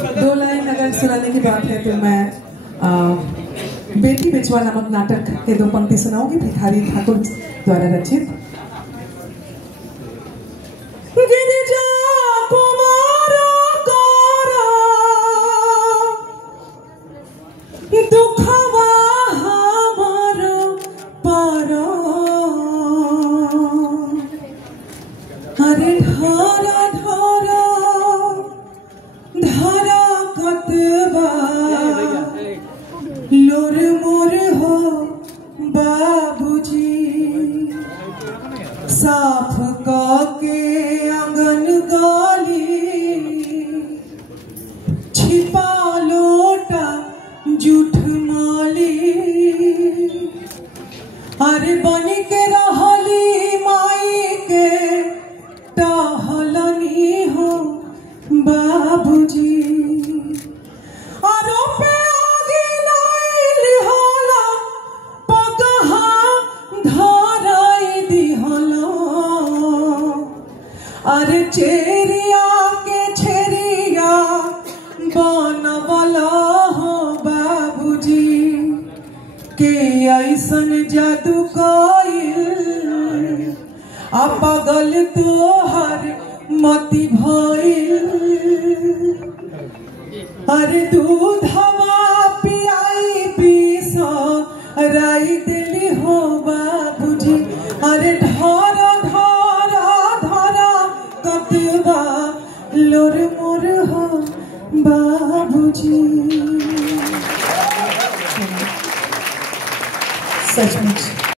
दो लाइन अगर सुनाने की बात है तो मैं बेटी बिछुआ नामक नाटक के दो पंक्ति सुनाऊंगी, भिखारी ठाकुर द्वारा रचित। गिरिजा कुमारा कारा दुखवा हमारा पारा, अरे धारा धारा धारा कतबा लोर मोर हो बाबूजी, साफ के आंगन गाली छिपा लोटा जूठ माली, अरे बनी के रहली माई के टहलनी हो बाबूजी, अरो पे आगे नाइल होला पगहा धराई दिहला, अरे चेरिया के छेरिया बनवला हो बाबूजी, के ऐसन जादू कइल आ पागल तोहर मति भइल, अरे दूधवा पियाई पीस राई दिली हो बाबूजी, अरे धारा धारा धारा कतबा लोर मोर हो बाबूजी। सचमुच